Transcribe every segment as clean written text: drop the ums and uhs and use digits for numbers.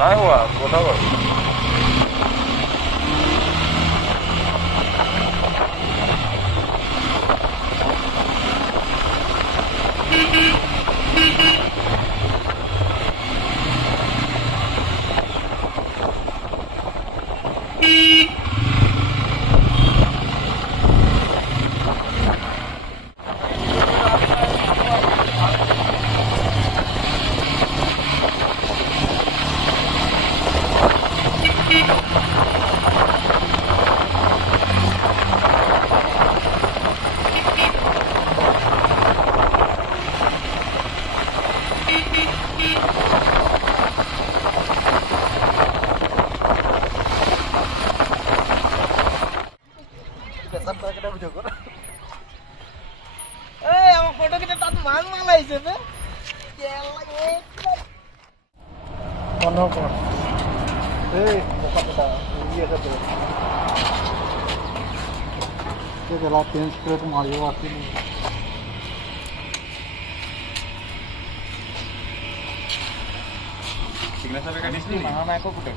নাই হোৱা কথা কর फोटो के तात मान मालाइছে বে বন্ধ কর এই মোকাটা ये सब ये चला चेंज करे तो मारियो आती नहीं सिग्नेचर का डिस्प्ले ना मैं को कुठे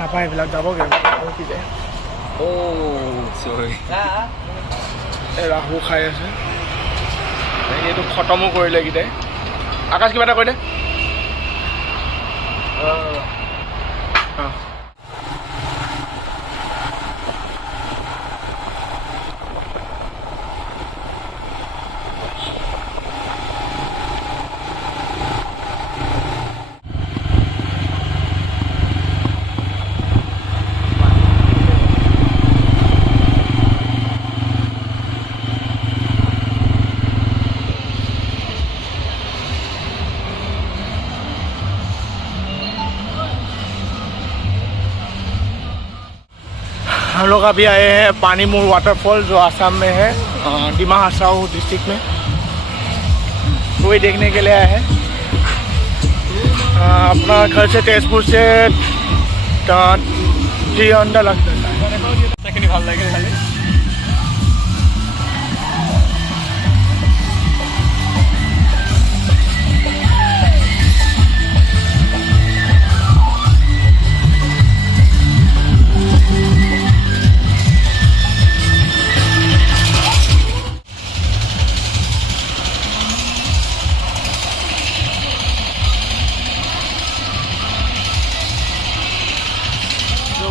নাপায় এইবিলাক যাবগে ও সৰি ৰাহু খাই আছে এইটো খতমো কৰিলে গিটাই আকাশ কিবা এটা কৈ দে हम लोग अभी आए हैं पानीमूर वाटरफॉल जो आसाम में है डिमा हासाओ डिस्ट्रिक्ट में वही देखने के लिए आए हैं अपना घर से तेजपुर से 3 घंटा लगता है ভাল লাগে খালি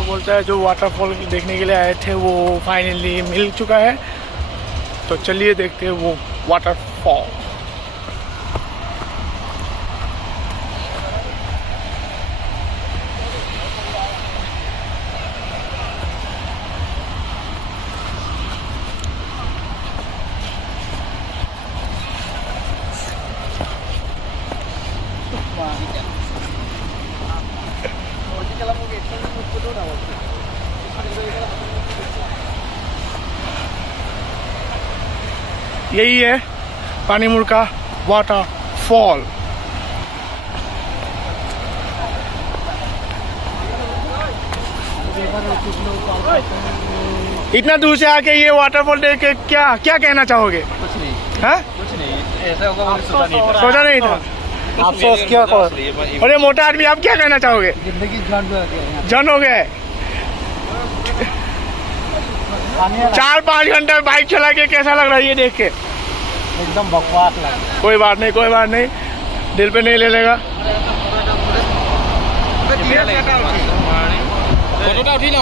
बोलता है जो वाटरफॉल देखने के लिए आए थे वो फाइनली मिल चुका है तो चलिए देखते हैं वो वाटरफॉल। यही है पानीमुर का वाटरफॉल। इतना दूर से आके ये वाटरफॉल देख के क्या क्या कहना चाहोगे? कुछ नहीं, हाँ, कुछ नहीं, ऐसा होगा मैंने सोचा नहीं था। सोचा नहीं था। अफसोस क्या कर, अरे मोटा आदमी, आप क्या कहना चाहोगे? जिंदगी झंड हो गई है। जन हो गए। 4-5 घंटे बाइक चला के कैसा लग रहा है ये देख के? एकदम बकवास लगा। कोई बात नहीं, कोई बात नहीं, दिल पे नहीं ले लेगा। फोटोटा उठी ना।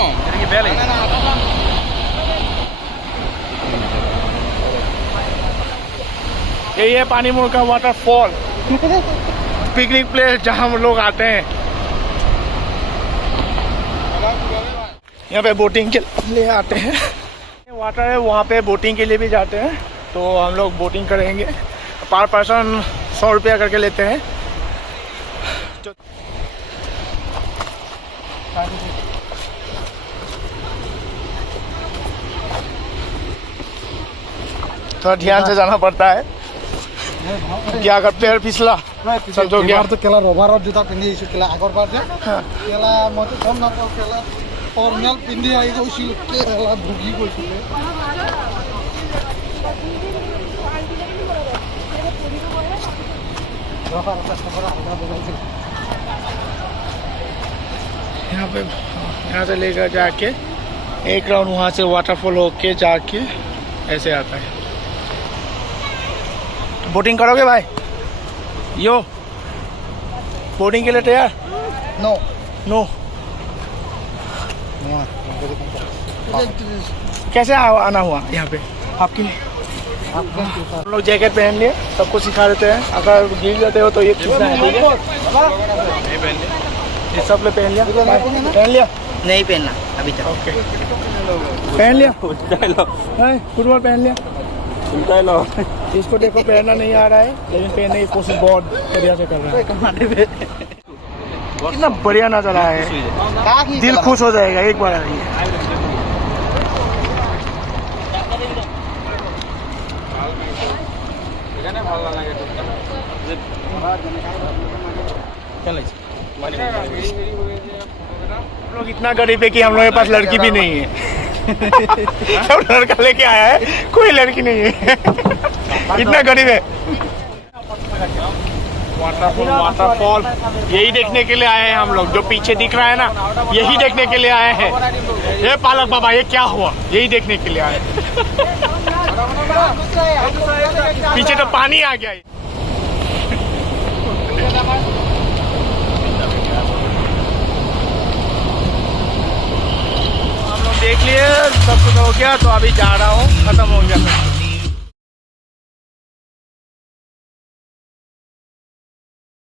यही है पानीमुर का वाटरफॉल, पिकनिक प्लेस जहाँ हम लोग आते हैं। यहाँ पे बोटिंग के लिए आते हैं। वाटर है, वहाँ पे बोटिंग के लिए भी जाते हैं, तो हम लोग बोटिंग करेंगे। पर पर्सन 100 रुपया करके लेते हैं। थोड़ा ध्यान से जाना पड़ता है, क्या अगर पैर फिसला समझो क्या तो केला रबार जूता पिंधि इस केला आगर बार जे केला मते कम ना केला फॉर्मल पिंधि आई तो इसी केला भुगी कोइले। यहाँ से लेकर जाके एक राउंड वहाँ से वाटरफॉल होके जाके ऐसे आता है। बोटिंग करोगे भाई? यो बोटिंग के लिए तैयार? No no. कैसे आना हुआ यहाँ पे आपके लिए? हम लोग जैकेट पहन लिए, सबको सिखा देते हैं। अगर गिर जाते हो तो ये खींचना है, ठीक है? ये सब लोग पहन लिया? पहन लिया? नहीं पहनना अभी तक। ओके, पहन लिया? फुटबॉल पहन लिया? इसको देखो पहनना नहीं आ रहा है, लेकिन पहनने की कोशिश बहुत बढ़िया से कर रहा है। कितना बढ़िया नजारा है, दिल खुश हो जाएगा एक बार आइए। हम लोग इतना गरीब है कि हम लोग के पास लड़की भी नहीं है। सब लड़का लेके आया है, कोई लड़की नहीं है। इतना गरीब है। वाटरफॉल यही देखने के लिए आए हैं हम लोग। जो पीछे दिख रहा है ना, यही देखने के लिए आए हैं। ये पालक बाबा, ये क्या हुआ? यही देखने के लिए आए हैं। पीछे तो पानी आ गया। हम लोग देख लिए, सब कुछ हो गया, तो अभी जा रहा हूँ, खत्म हो गया।